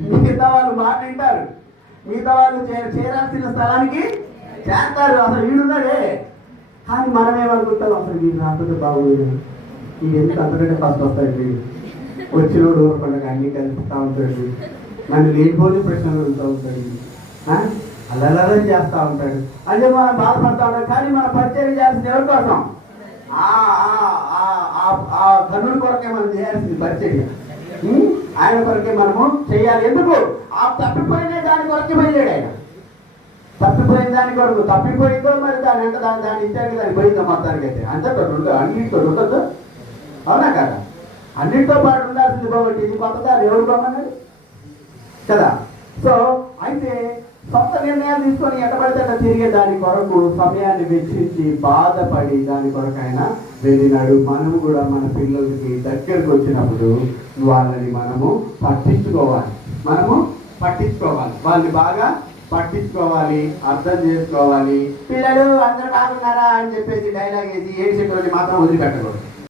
మిగతా వాళ్ళు మాట వింటారు, మిగతా వాళ్ళు చేరాల్సిన స్థలానికి చేస్తారు. అసలు వీడున్నాడే, కానీ మనమేమనుకుంటాం, అసలు వీడు రాకపోతే బాగుంది, వీడు ఎందుకు అంతకంటే ఫస్ట్ వస్తాడు, వచ్చినోడు ఊరకుండా అన్ని కలుపుతూ ఉంటాడు, నన్ను లేనిపోని ప్రశ్నలు అడుగుతూ ఉంటాడు, అల్లరి చేస్తూ ఉంటాడు అంటే మనం బాధపడతా ఉంటాం. కానీ మనం పరిచయం చేయాల్సింది ఎవరి కోసం? ఆ కన్నుడి కొరకే మనం చేయాల్సింది పరిచయం. ఆయన కొరకే మనము చేయాలి. ఎందుకు? ఆ తప్పిపోయిన దాని కొరకే వెళ్ళాడు ఆయన. తప్పిపోయిన దాని కొరకు, తప్పిపోయిందో మరి దాని అంటే దాని ఇచ్చాక దాన్ని పోయిందో మొత్తానికి అయితే అంతే. అన్నింటితో ఉండదు, అవునా కదా? అన్నింటితో పాటు ఉండాల్సింది. కాబట్టి ఇది కొత్త దాన్ని ఎవరు బాగున్నాడు కదా. సో అయితే సొంత నిర్ణయాలు తీసుకొని ఎట్టబడితే తిరిగే దాని కొరకు సమయాన్ని వెచ్చించి బాధపడి దాని కొరకు ఆయన వెళ్ళినాడు. మనము కూడా మన పిల్లలకి దగ్గరకు వచ్చినప్పుడు వాళ్ళని మనము పట్టించుకోవాలి, వాళ్ళని బాగా పట్టించుకోవాలి, అర్థం చేసుకోవాలి. పిల్లలు అందరూ బాగున్నారా అని చెప్పేసి డైలాగ్ వేసి ఏడు చెప్పి మాత్రం వదిలిపెట్టకూడదు.